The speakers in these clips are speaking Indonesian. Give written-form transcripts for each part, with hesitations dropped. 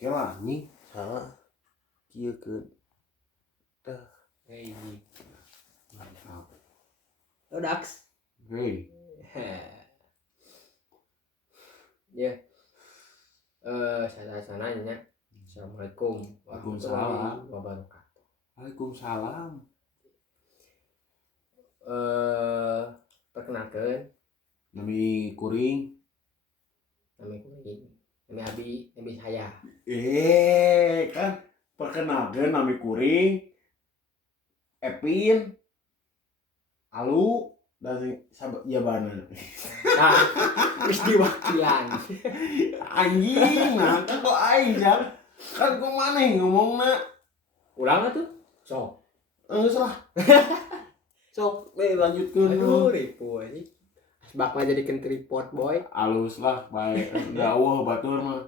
Kela anjing salah kieu keun tah Hei, mantap Dax. hei Ya, sana nya. Assalamualaikum Waalaikumsalam. warahmatullahi wabarakatuh. Waalaikumsalam Perkenalkan, nami kuring nama kuring, nama Abi saya. kan perkenalkeun nami kuring Epin Alu dari sahabat Jabana Nah, wis diwakilan. anjing nah kan kok aing jam kan kok maneh ngomongna Ulang atuh. Sok. geus lah sok lanjutkeun Aduh, ripu anjing. Asbak mah jadi tripod boy. alus lah baik dawuh batur mah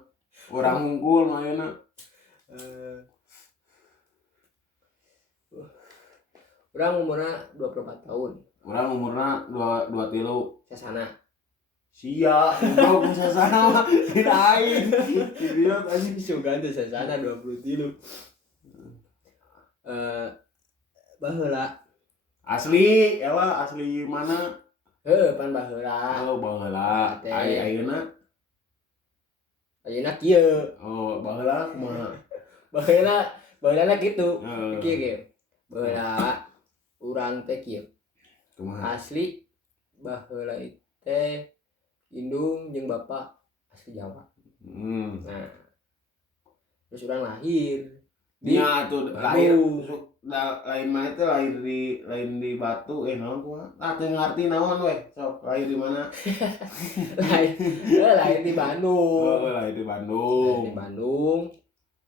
urang unggul mah ayeuna Urang umurna 24 tahun. urang umurna 23 Sasana. sia goblok bisa sana mah lain idiot anjing Sugan teh sasana 23. Baheula. asli ewa asli mana Pan baheula. oh baheula ayeuna Ayeuna kieu. oh baheula kumaha Baheula kitu. Heeh. Kieu ge. Baheula urang teh kieu. kumaha Asli baheula teh indung jeung bapak asli Jawa. Nah, terus urang lahir nya tuh lahir Bandung. lain mah itu lain di Batu naon kumaha teu ngarti naon we sok lahir di mana lahir di Bandung. lahir di Lahir Bandung di Bandung.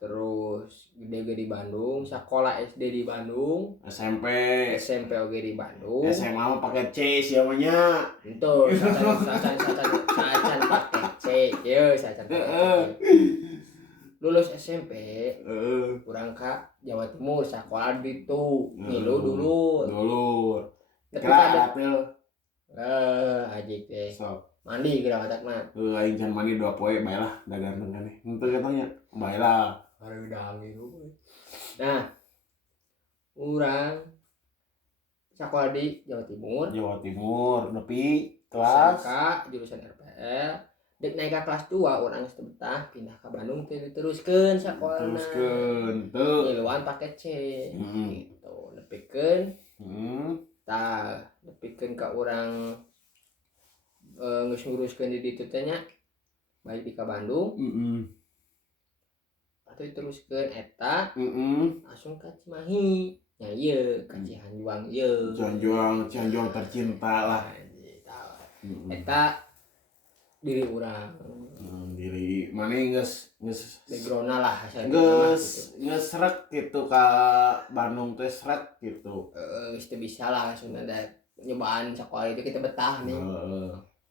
Terus gede di Bandung, sekolah SD di Bandung, SMP SMP oge di Bandung. SMA mah pakai C siapanya Itu sacan pakai C, yo sacan pakai C. Lulus SMP, kurang ka Jawa Timur, sekolah di itu, ngilu dulu. Tapi kira ada ajik teh. sok Mandi kira matak mah. aing can mandi 2 poe bae lah da ganteng kan henteu katanya bae lah Hareudah gitu. Nah, urang sekolah di Jawa Timur. nepi kelas SMK jurusan RPL. Dek naik ke kelas 2 orang geus betah pindah ke Bandung teh diteruskeun sakolana. teruskeun teu Ngiluan pake C. Hmm. Gitu. Nepikeun nepikeun ka urang geus nguruskeun di ditu teh nya. Balik di ka Bandung. Atuh diteruskeun eta langsung ka Cimahi. Nya ieu ka Cihanjuang ieu. Cianjuang tercinta lah Eta diri urang. diri maneh geus Backgroundna lah geus srek gitu ka Bandung teh srek gitu. Geus teu bisa lah langsung ada nyobaan sekolah itu kita betah nih.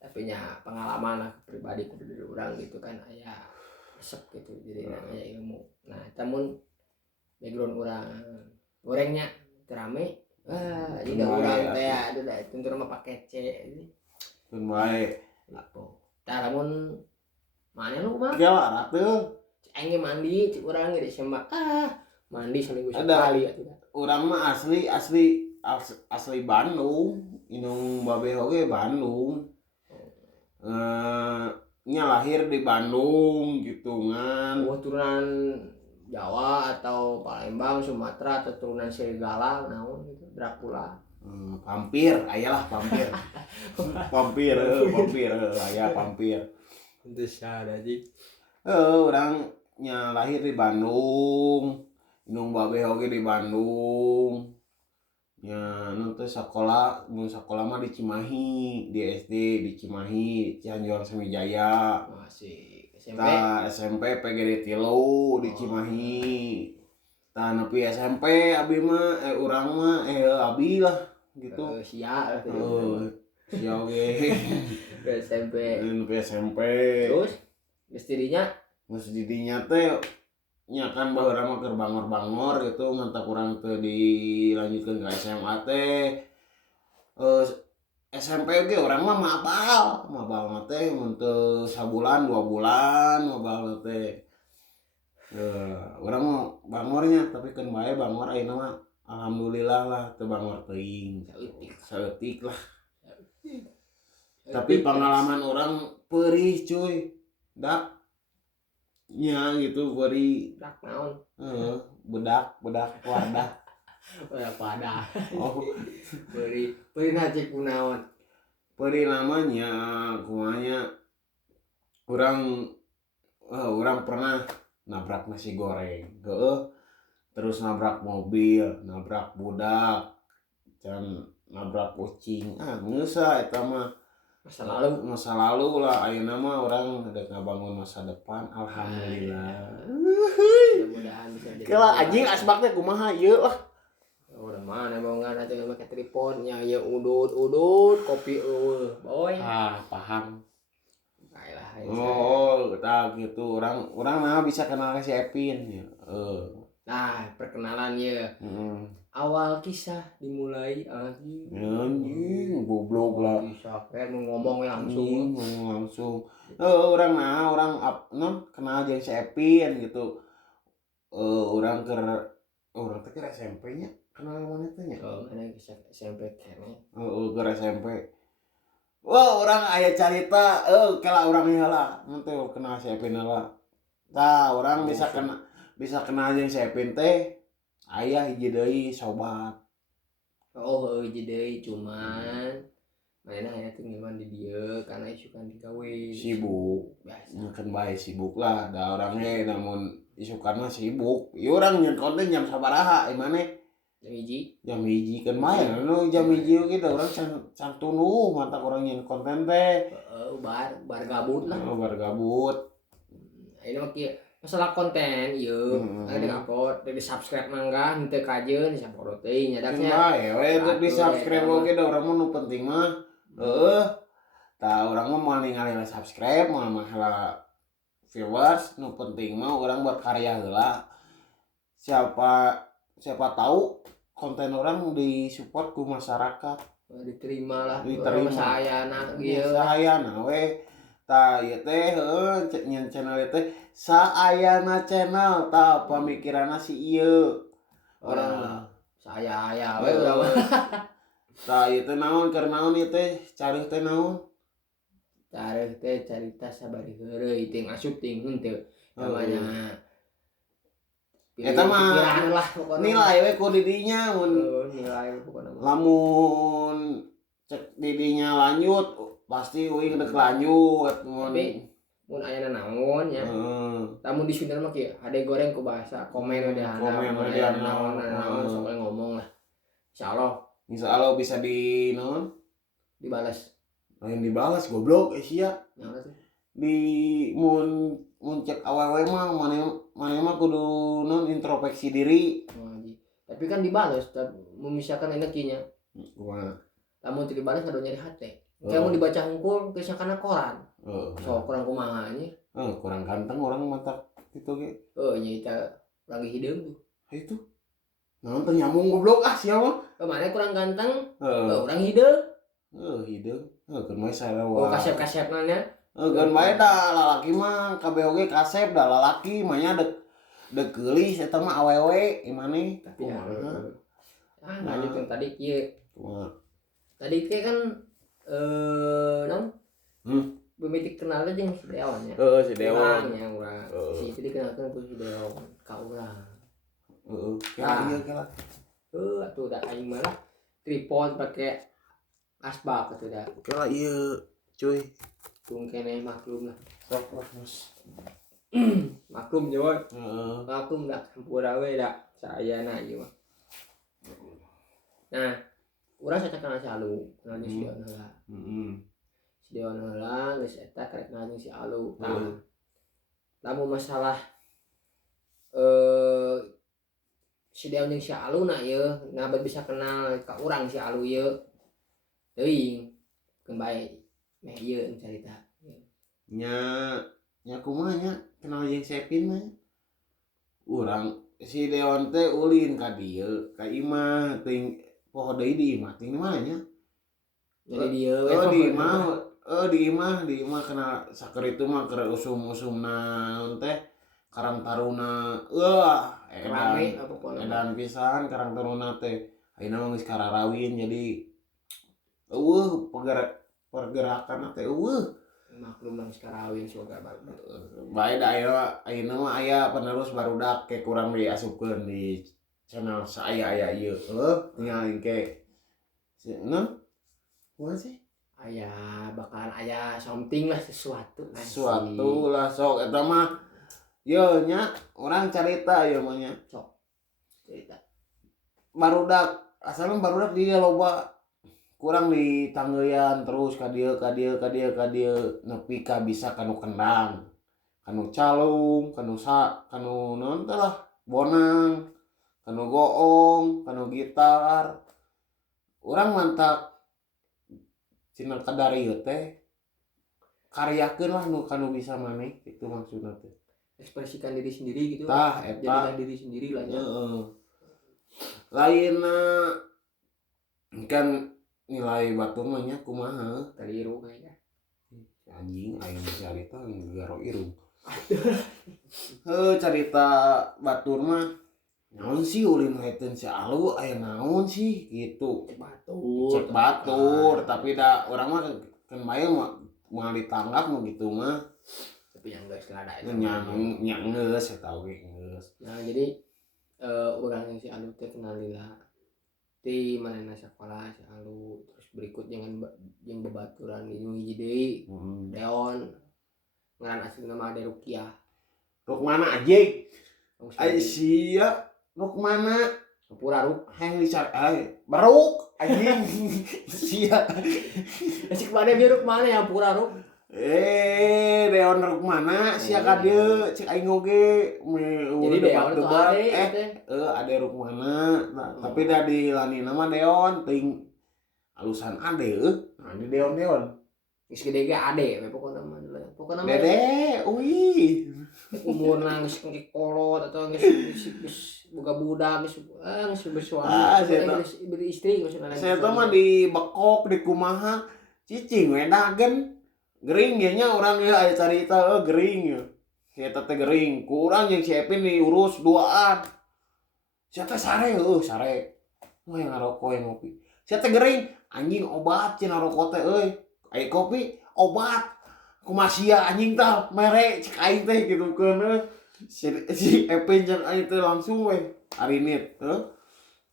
Tapi nya pengalaman lah pribadi kudu diri urang gitu kan aya resep gitu jadi aya ilmu. Nah, tamun background urang nya rame juga urang teh aduh da tuntur mah pake C ini. Tun bae. Gitu. Tah lamun mana lu mah? Gila ratu. Aing mandi cik urang ge semak mandi seminggu sekali atuh. Urang mah asli Bandung, indung babe oge Bandung. Nya lahir di Bandung gitu kan. Oh, turunan Jawa atau Palembang, Sumatera atau turunan serigala naon gitu, Dracula. Vampir, ayalah vampir. Vampir aya vampir. Itu sada ji. Urang nya lahir di Bandung. Indung babe oge di Bandung. Ya, nanti sekolah mah di Cimahi, di SD di Cimahi, Cianjuang Sriwijaya. Masih SMP PGD 3 di Cimahi. Tah nepi SMP abi mah urang mah abi lah gitu. Sia lah Sia oge. SMP. Nepi SMP. Terus geus didinya teh nya kan baheula mah keur bangor-bangor gitu ngantak urang teu dilanjutkeun ka SMA teh. SMP ge urang mah mabal teh mun teu sabulan 2 bulan mabal teh. Urang mah bangornya tapi kan bae bangor ayeuna mah alhamdulillah lah teu bangor teuing. Saeutik lah. Tapi pengalaman orang perih cuy. Dak nya gitu perih. Dak naon? Bedak wadah. Bedak wadah. Oh, Beri nasi kunaon. perih namanya kumanya orang pernah nabrak nasi goreng. Terus nabrak mobil, nabrak budak, dan nabrak kucing. Ngeusa eta mah masa lalu lah. Ayeuna mah orang udah ngabangun masa depan, alhamdulillah. Mudah-mudahan bisa jadi. Kela anjing asbak teh kumaha ieu lah. Udah mana mau ngana teh make tripodnya ya udut kopi boy. Paham. Baiklah. Tak gitu. Orang nah bisa kenal si Epin ya. Nah, perkenalan ya. Awal kisah dimulai Anjing goblok lah. Kisah kayak ngomong langsung. Orang kenal jeung si Epin gitu. Orang teh ke SMP-nya kenal mana teh nya? Mana kisah SMP kene. Ke SMP. Wah, orang aya carita, kela urang heula, nanti kenal si Epin heula. Tah, orang bisa kenal jeung si Epin teh aya hiji deui sobat. Hiji deui cuman mana aya teh ngiman di dieu karena isukan digawe. Sibuk. Biasa. Kan bae sibuk lah, da urang ge namun isukan mah sibuk. Ieu urang nyeun konten jam sabaraha maneh? Jam 1 kan main jam 1 ge da urang can tuluh mantap urang nyeun konten teh. Bar gabut lah. Bar gabut. Ayeuna mah kieu masalah konten ieu ada upload di subscribe mangga henteu kajeun disampurut teuing nya daknya. We di subscribe oge da urang mah nu penting mah. Tah urang mah moal ningali subscribe moal masalah viewers nu penting mah urang berkarya heula. Siapa tahu konten orang disupport ku masyarakat. Diterima lah. Diterima. Sayana ieu. Sayana we. Tah ieu teh nyen channel teh saayana channel tah pamikiranna si ieu. Orang saya aya we urang. Tah ieu teh naon keur naon ieu teh careuh teh naon? Careuh teh carita sabari heureuy ting asup ting henteu. Namanya eta mah nilai we ku didinya mun nilai pokona lamun cek didinya lanjut pasti uing dek lanjut mun aya naon nya. Lamun di Sunda mah kieu hade goreng ku bahasa komen we naon sok ngomong lah. Insyaallah bisa di naon dibalas. Lain dibalas goblok sia. Di mun cek awewe mah maneh mah kudu non introspeksi diri. Tapi kan dibalas memisahkan energinya. Kumaha? Lamun teu dibalas ado nyari hate. Kamu dibaca hungkul geus kana koran. So kurang kumaha nya. Kurang ganteng orang mantap kitu ge. Nya eta lagi hideung tuh. Itu. Naon teh nyambung goblok sia mah. Mana kurang ganteng? Urang hideung. Hideung. Keur mah sarua. Kasep-kasepna nya. Kan bae da lalaki mah kabeh oge kasep da lalaki mah nya dek geulis eta mah awewe imane. Tapi lanjut yang tadi kieu. Tadi teh kan naon? Bemitik kenal aja jeung si Deon nya. Si Deon nya urang. Si itu dikenalkeun ku si Deon ka urang. Kela. Atuh da aing mah tripod pake asbak atuh da. Kela ieu cuy. Tung kene maklum lah. Sok Mas. Maklum jeuh. Maklum dah hampura we da saayana ieu mah. Nah, urang saca kenal si Alu, kenal si Deon heula. Si Deon heula geus eta karek kenal si Alu. Tah. Lamun masalah si Deon jeung si Alu na ieu ngabat bisa kenal ka urang si Alu ieu. Teuing kembali meh ieu carita. Nya kumaha nya kenal jeung si Epin mah. Urang si Deon teh ulin ka dieu, ka imah teuing poho deui di imah, teuing di mana nya? Jadi dieu di imah kenal saker itu mah keur usum-usumna naon teh Karang Taruna rame apa pun edan pisan Karang Taruna teh ayeuna geus kararawin jadi pergerakan teh maklum lang sekarang semoga baru bae da ayeuna mah aya penerus barudak ke kurang diasupkeun di channel saya aya ieu tinggalin ke non kumaha sih bakalan aya something lah sesuatu lah sok eta mah Yo nya orang carita ieu mah nya sok cerita barudak asalna barudak di loba kurang di tanggeuyan terus ka dieu nepi ka bisa kanu kendang kanu calung kanu naon teh lah bonang kanu goong kanu gitar urang mantak cenah kadarieu teh karyakeun lah nu kanu bisa maneh itu maksudna teh ekspresikan diri sendiri gitu tah eta jadikan diri sendiri lah ya lainna kan nilai batur mah nya kumaha keliru kayaknya anjing aing carita garo irung carita batur mah naon sih ulin haeteun si Alu aya naon sih gitu cek batur tapi da urang mah kan bae mah ditanggap mah gitu mah tapi yang geus lada nya geus eta oge geus nah jadi urang yang si Alu teh kenal lila ti manehna sakola si Alu terus berikut jangan jeung babaturan ieu hiji deui Deon ngaran asli nama Ade Rukiah Rukmana anjing ai sia Rukmana Pura Ruk hayang dicari baruk anjing sia asik mana biar Rukmana yang Pura Ruk Deon Rukmana sia ka dieu cek aing oge jadi Deon itu Ade Rukmana tapi da di lanina mah Deon ting alusan Ade nah di Deon geus gede ge Ade pokona mah Dede umurna geus engke kolot atau geus boga budak geus bersuami geus beristri maksudna saya teh mah dibekok di kumaha cicing we dagen gering ya nya urang ieu aya carita gering ya eta teh gering ku urang jeung si Epin diurus duaan sia teh sare wah yang ngarokok yang ngopi sia teh gering anjing obat cenah rokok teh euy aya kopi obat kumasia anjing tah mere cek aing teh gitu keun si Epin jeung aing teh langsung we arinit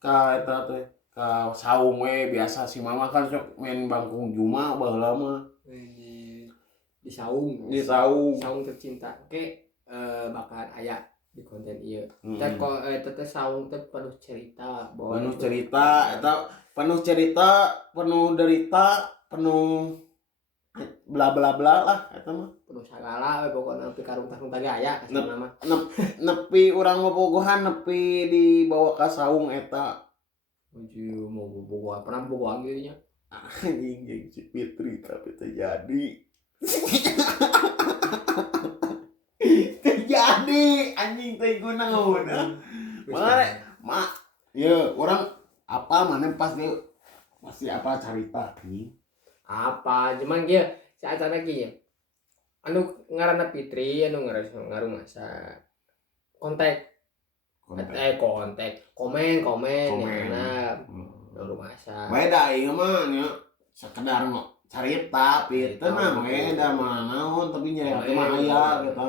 ka eta teh ka saung we biasa si mama kan sok main bangkung juma baheula mah di saung tercinta oke bakalan aya di konten ieu teh kok teh saung teh penuh cerita penuh derita penuh bla bla bla lah eta mah penuh sagala we pokona nepi ka runtah-runtah ge aya kasana mah nepi urang bobogohan nepi dibawa ka saung eta anjir mau bobogohan pernah bobogohan gitu nya anjing jeung si Fitri tapi teh jadi terjadi anjing teh gunaon mak ya orang apa mana pasti apa carita anjing apa cuman kieu saacana kieu anu ngaranna Fitri anu ngarumasa kontak komen ya rumasa bae da ieu mah nya sakedar carita pieu mah we da naon tapi nya teh mah aya gitu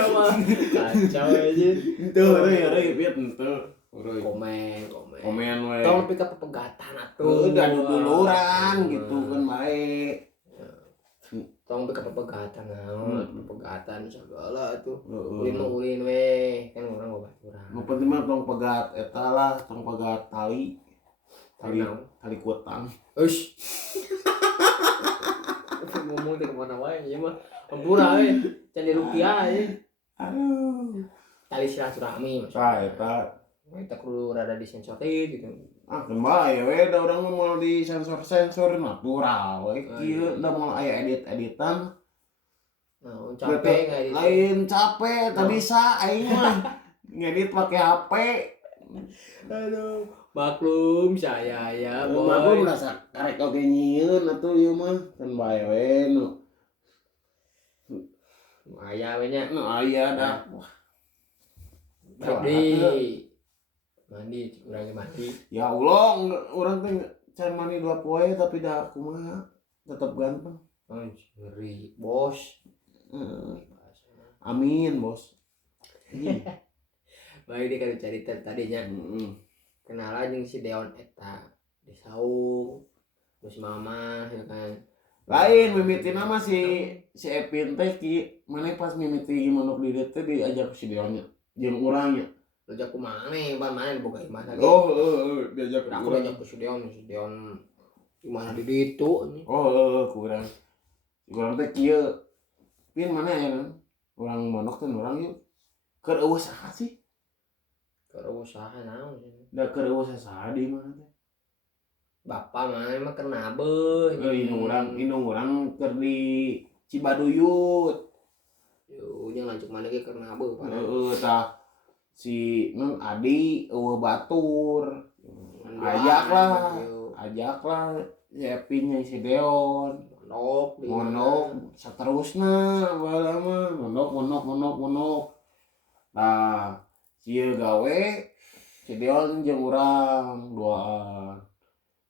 coba kacau aja teu reuy pieu teu komen we tong pika pepegatan atuh udah duluran gitu kan baik tong pika pepegatan naon pepegatan segala atuh ulin we kan urang babaturan nu penting mah tong pegat eta lah tong pegat tali kutang eush ngomong teh kemana wae ieu mah ampura we can Rukiah ye aduh tali silaturahmi maksudnya eta kudu rada disensor gitu kan bae we da urang mau di sensor natural we kieu da mau aya editan nah capek ngedit lain capek teh bisa aing mah ngedit pakai HP aduh maklum saya ya boy maklum lah karek oge nyieun atuh ieu mah kan bae we nu Aya we nya. Aya da. Wah. Mandi urang mandi. Ya Allah, orang teh can mandi 2 poe tapi da kumaha tetap ganteng. Anjir, bos. Amin, bos. Baik dia kan cerita tadinya. Kenalan jeung si Deon eta di saung. Terus mama ya kan. Lain mimiti nama si Epin teh ki mana pas mimiti manuk di dieu teh diajak si Deonnya jeung urangnya. Diajak ku mana ban boga imah lagi. Oh, diajak aku diajak ke si Deon gimana di ditu. Oh, kurang. Kurang teh kieu. Pin mana ya kan? Urang manuk teh urang yeuh. Keur eueuh saha sih? Keur eueuh saha naon? Da keur eueuh saha di mana teh? Bapak mana mah keur nabeuh. Indung urang keur di Cibaduyut. Yo, nya lanjut mana ge keur nabeuh pana. Heeh, tah si non Adi eueuh batur. Ajaklah si Epin jeung si Deon. Mondok saterusna baheula mah mondok. Nah, sieu gawe si Deon jeung urang duaan.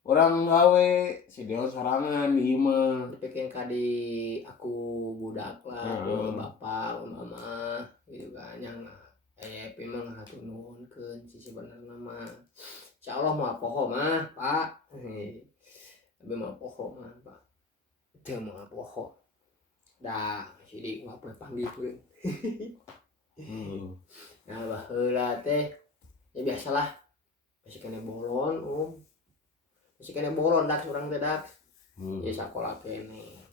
Orang gawe si Deon sorangan di imah. Dipikeun ka di aku budak lah, bapak, mama gitu kan yang Epin mah ngatur nuhunkeun si sebenarnya mah. Insyaallah mah poho mah, Pak. Tapi mah poho mah, Pak. Teu mah poho. Da sidik mah panggil peureun. Nah, baheula teh ya biasalah. Masih kena bolon, masih kena bolon dak urang teh dak. Ya sakola kene.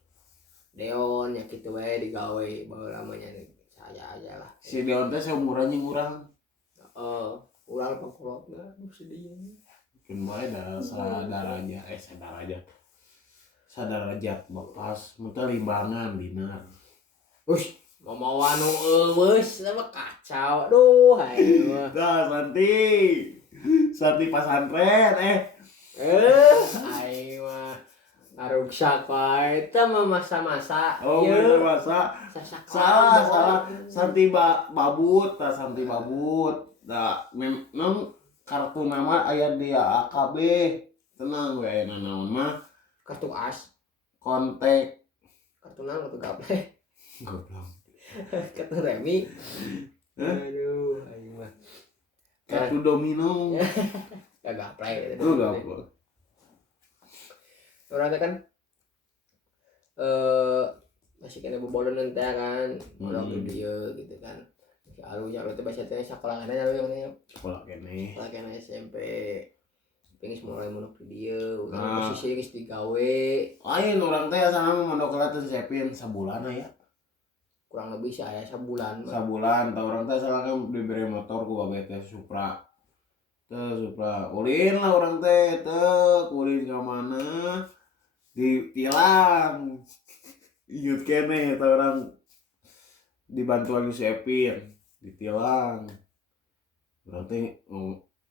Deon nya kitu we digawe baheula mah nya saya aja lah. Si Deon teh seumuran jeung urang. Urang pakolotna sedih. Mungkin bae da sadarajat bekas muter limbangan dinar. Ush, mau anu eueus mah kacau. Aduh, hayu mah. Dah Santi pasantren Aing mah ngaruksak wae teh mah masa-masa. Oh, masa. Salah. Santi babut. Da memang kartu nama aya di AKB. Tenang we naon mah. Kartu as. Kontak. Kartu naon kartu gaple. Goblok. Kartu remi. Aduh, aing mah. Kartu domino. Ya gaple. Gaplek. Urang teh kan masih kena bobolan teh kan. Urang di dieu gitu kan. Alunya teh baca teh sakola kana nya. Sekolah kene SMP. Pengis mulai mondok di dieu, urang posisi geus digawe. Lain urang teh asalna mondok teh Epin sabulan ya. Kurang lebih sih aya sabulan. Sabulan tah urang teh asalna dibere motor ku babe teh Supra. Supra. Ulin lah urang teh ulin ka mana? Ditilang. Inget kene tah urang dibantuan si Epin. Ditilang. Urang teh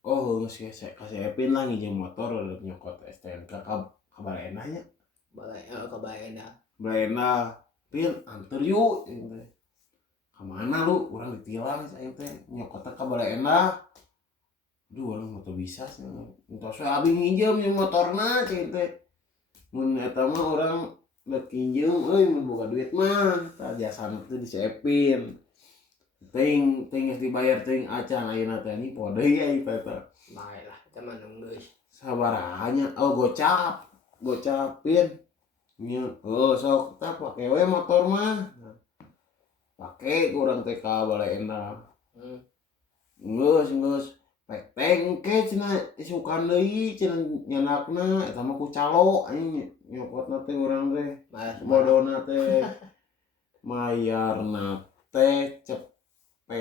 kasih Epin lah ngijeng motor nyokot STNK kabarena nya. Kabarena. Pin anter yuk. Kemana lu? Urang ditilang saya teh nyokotna kabarena. Aduh urang motor bisa sih. Entos we abi nginjem jeung motorna cai teh. Mun eta mah urang rek kinjem mun boga duit mah tah jasana teh disepin. Ting geus dibayar ting acan ayeuna teh ni poe deui aya teh. Bae lah eta mah geus. Sabaraha nya? Gocapin. Nya, sok tah pake we motor mah. Pake urang teh ka Baleenda. Geus pek tengke cenah isukan deui cenah nyanakna eta mah ku calo anjing nyokotna teh urang teh. Bodona teh mayarna teh cepe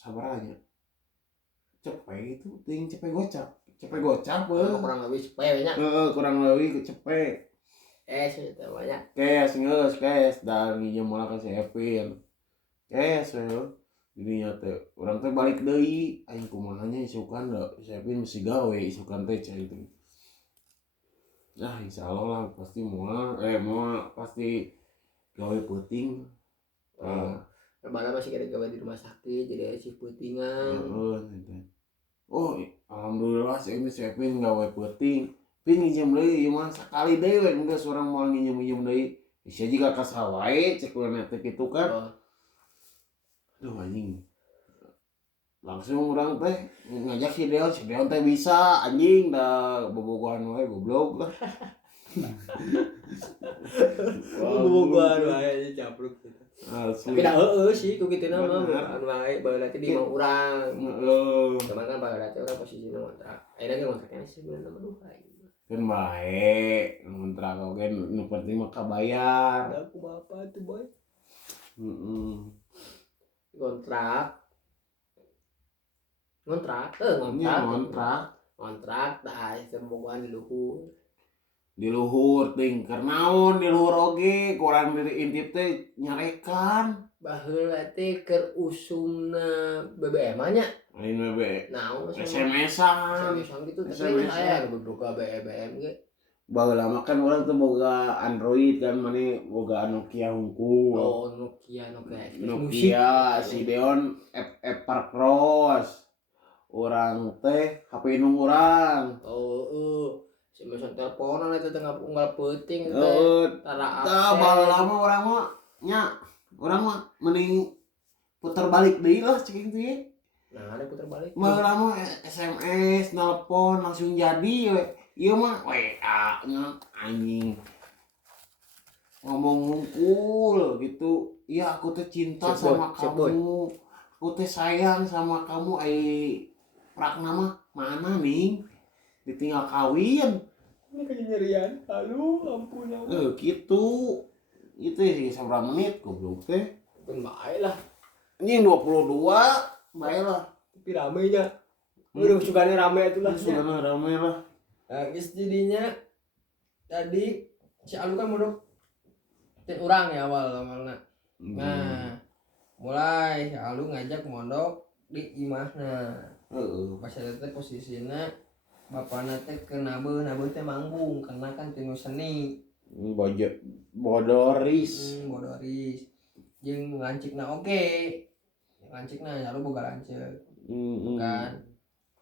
sabaraha nya? Cepe itu ting cepe gocap kurang lebih cepe nya. Kurang lebih cepe. Eta banyak. Kes dan nginjem moal ka si Epin. Kes dirinya teh urang teh balik deui aing kumaha nya isukan da si Epin mesti gawe isukan teh cai itu. Nah insyaallah lah pasti moal pasti gawe peuting Rebana masih kira gawe di rumah sakit jadi si putingan. Oh, alhamdulillah saya Pin gawe peuting. Pin nginjem deui ieu mah sakali deui we geus urang moal nginjem deui. Bisa juga kasah wae cek urang teh kitu kan. Aduh anjing. Langsung orang teh ngajak si Deon teh bisa anjing dah bobogohan wae goblok lah. Bobogohan wae capruk gitu. Tapi dah sih ku kitu mah bobogohan wae baheula teh di imah urang. Heeh. Cuman kan baheula teh urang posisina ngontrak. Ayeuna ge ngontrakna sih bulan nomor 2. Kan bae ngontrak oge nu penting mah kabayar. Aku bapak tuh boy. Heeh. Ngontrak dah sembogohan di luhur. Di luhur ting kernaon di luhur oge kurang diri intip teh nyarekan. Baheula teh keur usumna BBM nya. Lain BBM. Naon SMS-an gitu tapi aya nu boga BBM ge. Baheula mah kan urang teh boga Android kan mane boga Nokia hungkul. Oh, Nokia Nokia si Deon F Parkros. Urang teh HP nu urang. Si mesin teleponan eta teh unggal peuting teh. Tara baheula mah urang mah nya urang mah mending puter balik deui lah cing teh. Nah, ada puter balik. Baheula mah SMS, nelpon langsung jadi we. Ieu mah WA nya anjing. Ngomong hungkul gitu. Iya aku teh cinta sama kamu. Aku teh sayang sama kamu prakna mah mana nih? Ditinggal kawin. Ini kenyerian. Aduh, ampun ya. Gitu. Itu sih seberapa menit goblok teh. Pun bae lah. Anjing 22 bae lah. Tapi rame nya. Udah sugane rame atuh lah. Sugane rame lah. Nah, geus jadinya tadi si Alu kan modok ten urang ya awalna. Nah, mulai si Alu ngajak mondok di imahna. Pas eta teh posisina bapana teh ke nabeun teh manggung karena kan tinu seni. Bodoris. Jeung lancikna oge. Lancikna Alu boga lancek. Kan.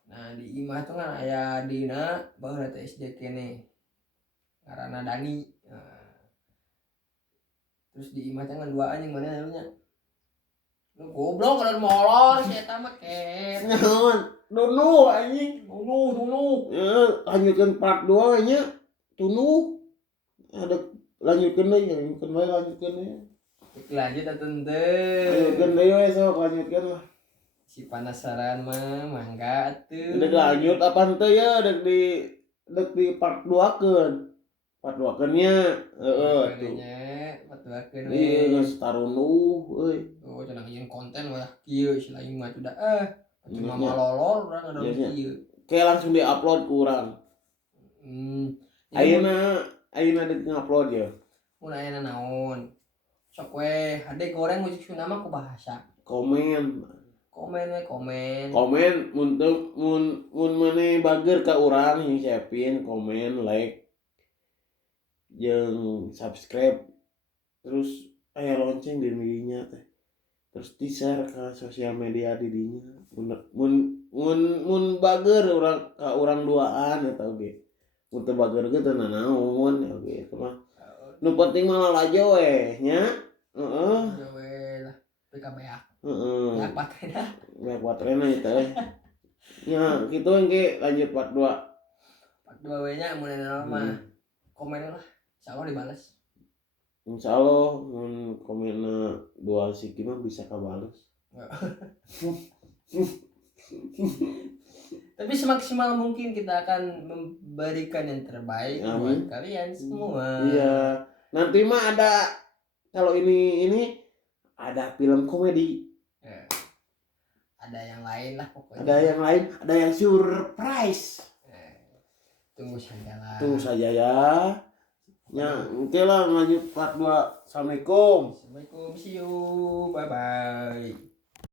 Nah, di imah tuh kan aya dina baheula teh SD kene. Ngaranna Dani. Nah. Terus di imah teh kan dua anjing mana namanya? Lu goblok kalau molor si eta mah ket. Naon? Dunu anjing. Dunu. Lanjutkeun part 2 nya. Tunu. Ada lanjutkeun deui, lanjutkeun we. Lanjut atuh teu. Lanjutkeun deui we sok lanjutkeun lah. Si penasaran mah mangga atuh. Dek lanjut apa henteu ya dek di part 2keun. Part 2keun nya. Heeh atuh. Part 2keun. Ieu geus tarunuh euy. Oh, cenah ieu konten we kieu si lain mah udah cuma malolor urang ada kieu. Kayak langsung di-upload ku urang. Ayeuna deuk ngupload ya. Mun ayeuna naon? Sok we hade goreng musik Sunda mah ku bahasa. Komen mun maneh bager ka urang yang siapin komen, like jeung subscribe terus aya lonceng di dinya teh. Terus di-share ka sosial media di dinya. Mun bager urang ka urang duaan eta oge. Mun teu bager ge teu nanaon oge eta mah. Nu penting mah lalajo we nya. Heeh. Lah PKBA. Heeh. Ya patrena itu. Ya, kitu engke lanjut part 2. Part 2 we nya mun aya mah komen lah. Insyaallah dibales. Insyaallah mun komenna 2 siki mah bisa kabales. Tapi semaksimal mungkin kita akan memberikan yang terbaik buat kalian semua. Iya. Nanti mah ada kalau ini ada film komedi. Ada yang lain lah pokoknya. Ada yang surprise. Tunggu saja ya. Ya, oke lah lanjut part 2. Assalamualaikum. See you. Bye bye.